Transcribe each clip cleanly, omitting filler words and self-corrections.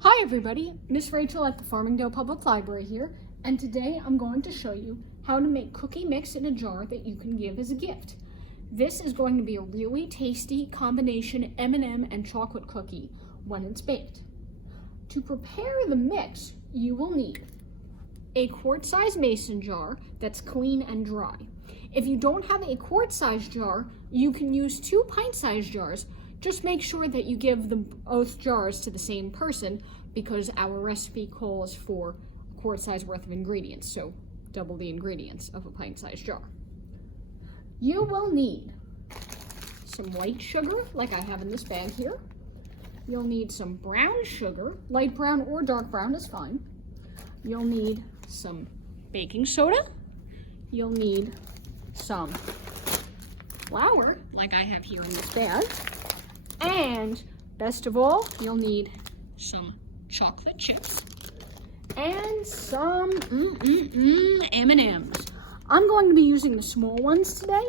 Hi everybody, Miss Rachel at the Farmingdale Public Library here, and today I'm going to show you how to make cookie mix in a jar that you can give as a gift. This is going to be a really tasty combination M&M and chocolate cookie when it's baked. To prepare the mix, you will need a quart-size mason jar that's clean and dry. If you don't have a quart-size jar, you can use 2 pint-size jars. Just make sure that you give both jars to the same person because our recipe calls for a quart size worth of ingredients, so double the ingredients of a pint-sized jar. You will need some white sugar, like I have in this bag here. You'll need some brown sugar, light brown or dark brown is fine. You'll need some baking soda. You'll need some flour, like I have here in this bag. And best of all, you'll need some chocolate chips and some M&Ms. I'm going to be using the small ones today,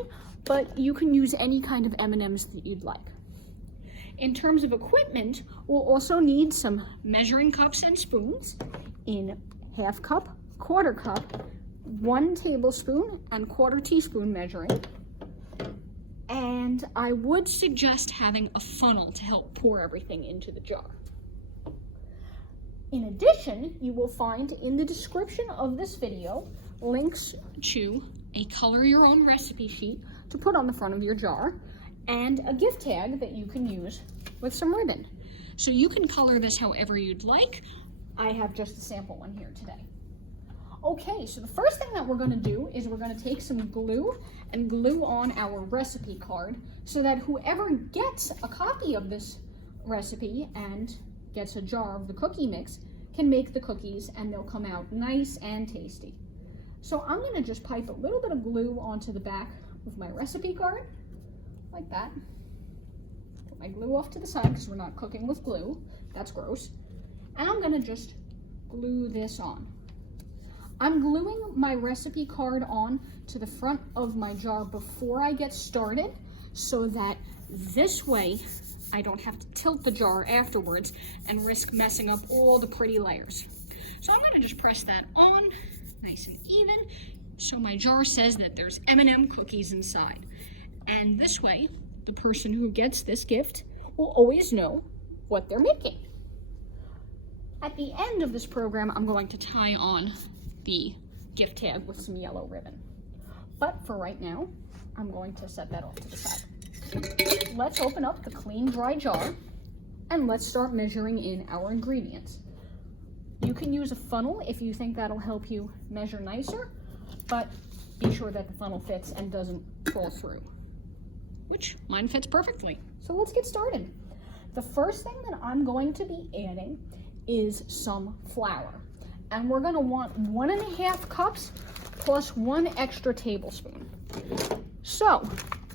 but you can use any kind of M&Ms that you'd like. In terms of equipment, we'll also need some measuring cups and spoons in half cup, quarter cup, 1 tablespoon, and quarter teaspoon measuring. And I would suggest having a funnel to help pour everything into the jar. In addition, you will find in the description of this video links to a color your own recipe sheet to put on the front of your jar and a gift tag that you can use with some ribbon. So you can color this however you'd like. I have just a sample one here today. Okay, so the first thing that we're going to do is we're going to take some glue and glue on our recipe card so that whoever gets a copy of this recipe and gets a jar of the cookie mix can make the cookies and they'll come out nice and tasty. So I'm going to just pipe a little bit of glue onto the back of my recipe card, like that. Put my glue off to the side because we're not cooking with glue. That's gross. And I'm going to just glue this on. I'm gluing my recipe card on to the front of my jar before I get started so that this way I don't have to tilt the jar afterwards and risk messing up all the pretty layers. So I'm going to just press that on nice and even so my jar says that there's M&M cookies inside. And this way, the person who gets this gift will always know what they're making. At the end of this program, I'm going to tie on the gift tag with some yellow ribbon. But for right now, I'm going to set that off to the side. Let's open up the clean, dry jar and let's start measuring in our ingredients. You can use a funnel if you think that'll help you measure nicer, but be sure that the funnel fits and doesn't fall through, which mine fits perfectly. So let's get started. The first thing that I'm going to be adding is some flour. And we're going to want 1.5 cups plus 1 extra tablespoon. So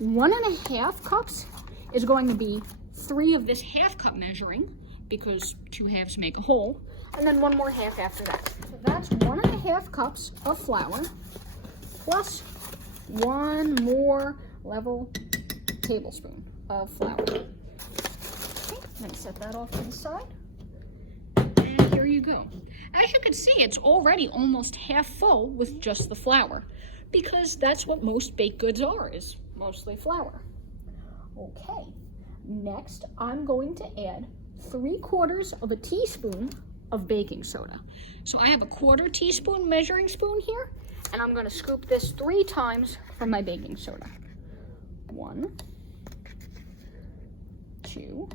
1.5 cups is going to be 3 of this half cup measuring because 2 halves make a whole, and then 1 more half after that. So that's 1.5 cups of flour plus 1 more level tablespoon of flour. Okay, I'm going to set that off to the side. And here you go. As you can see, it's already almost half full with just the flour, because that's what most baked goods are, is mostly flour. Okay, next I'm going to add 3/4 of a teaspoon of baking soda. So I have a 1/4 teaspoon measuring spoon here, and I'm going to scoop this 3 times from my baking soda. 1, 2,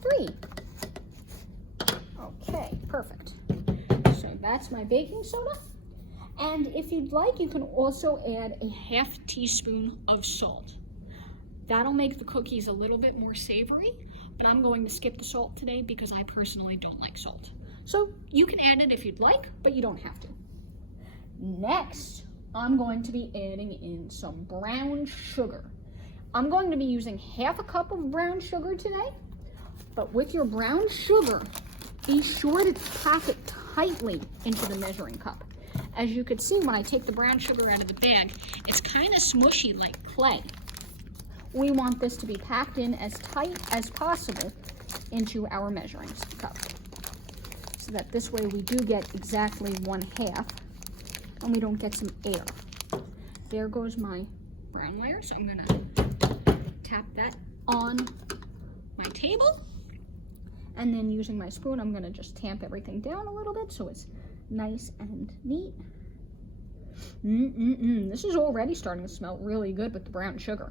3. Okay, perfect. So that's my baking soda. And if you'd like, you can also add a 1/2 teaspoon of salt. That'll make the cookies a little bit more savory, but I'm going to skip the salt today because I personally don't like salt. So you can add it if you'd like, but you don't have to. Next, I'm going to be adding in some brown sugar. I'm going to be using 1/2 cup of brown sugar today, but with your brown sugar, be sure to pack it tightly into the measuring cup. As you can see, when I take the brown sugar out of the bag, it's kind of smushy like clay. we want this to be packed in as tight as possible into our measuring cup. So that this way we do get exactly 1/2 and we don't get some air. There goes my brown layer, so I'm gonna tap that on my table. And then using my spoon, I'm gonna just tamp everything down a little bit so it's nice and neat. This is already starting to smell really good with the brown sugar.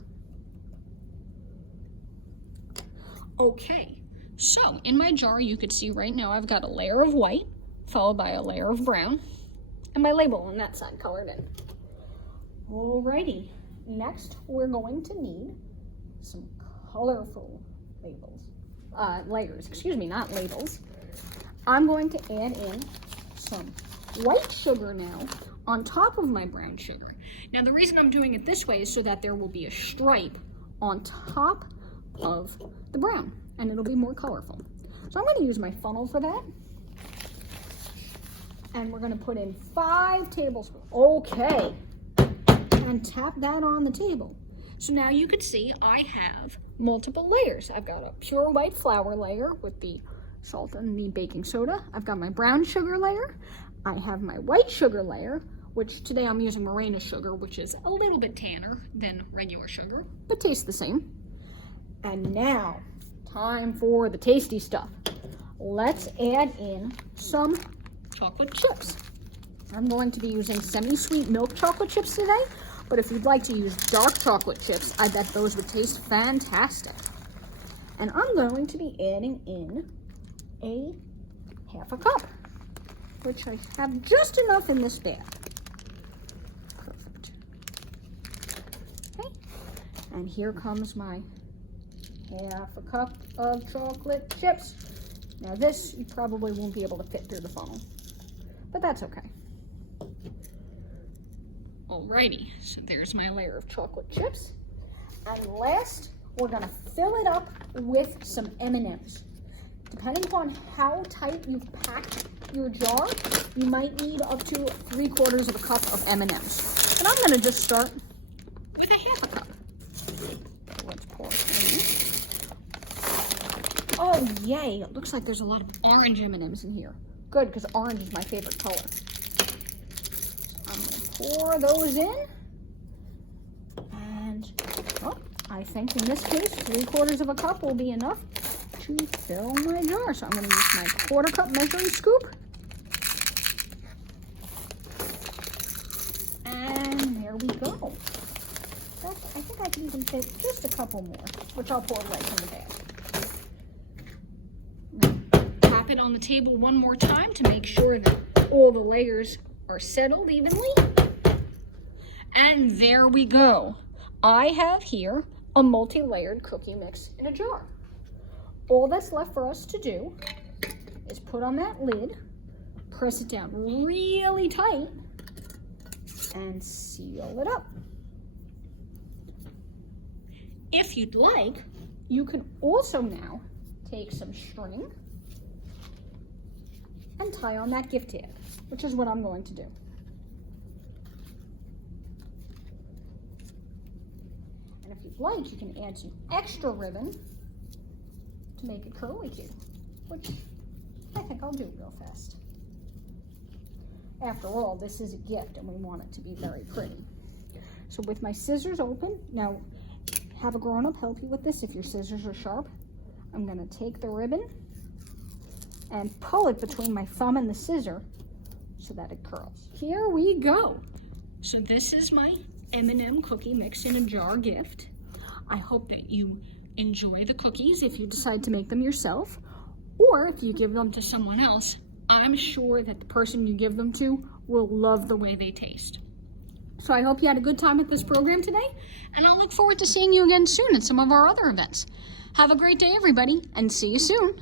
Okay, so in my jar, you could see right now I've got a layer of white, followed by a layer of brown, and my label on that side colored in. Alrighty, next we're going to need some colorful layers, excuse me, not labels. I'm going to add in some white sugar now on top of my brown sugar. Now the reason I'm doing it this way is so that there will be a stripe on top of the brown and it'll be more colorful. So I'm going to use my funnel for that. And we're going to put in 5 tablespoons. Okay. And tap that on the table. So now you can see I have multiple layers. I've got a pure white flour layer with the salt and the baking soda. I've got my brown sugar layer. I have my white sugar layer, which today I'm using Morena sugar, which is a little bit tanner than regular sugar, but tastes the same. And now, time for the tasty stuff. Let's add in some chocolate chips. I'm going to be using semi-sweet milk chocolate chips today, but if you'd like to use dark chocolate chips, I bet those would taste fantastic. And I'm going to be adding in a 1/2 cup, which I have just enough in this bag. Perfect. Okay, and here comes my 1/2 cup of chocolate chips. Now this, you probably won't be able to fit through the funnel, but that's okay. Alrighty, so there's my layer of chocolate chips. And last, we're gonna fill it up with some M&Ms. Depending upon how tight you've packed your jar, you might need up to 3/4 cup of M&Ms. And I'm gonna just start with a 1/2 cup. So let's pour it in. Oh, yay, it looks like there's a lot of orange M&Ms in here. Good, because orange is my favorite color. I'm gonna pour those in. And, oh, I think in this case, 3/4 cup will be enough to fill my jar. So I'm going to use my 1/4 cup measuring scoop. And there we go. I think I can even fit just a couple more, which I'll pour right from the bag. Tap it on the table one more time to make sure that all the layers are settled evenly. And there we go. I have here a multi-layered cookie mix in a jar. All that's left for us to do is put on that lid, press it down really tight, and seal it up. If you'd like, you can also now take some string and tie on that gift tag, which is what I'm going to do. And if you'd like, you can add some extra ribbon to make it curly too, which I think I'll do real fast. After all, this is a gift and we want it to be very pretty. So with my scissors open, now have a grown-up help you with this if your scissors are sharp. I'm gonna take the ribbon and pull it between my thumb and the scissor so that it curls. Here we go. So this is my M&M cookie mix in a jar gift. I hope that you enjoy the cookies if you decide to make them yourself, or if you give them to someone else, I'm sure that the person you give them to will love the way they taste. So I hope you had a good time at this program today, and I'll look forward to seeing you again soon at some of our other events. Have a great day, everybody, and see you soon.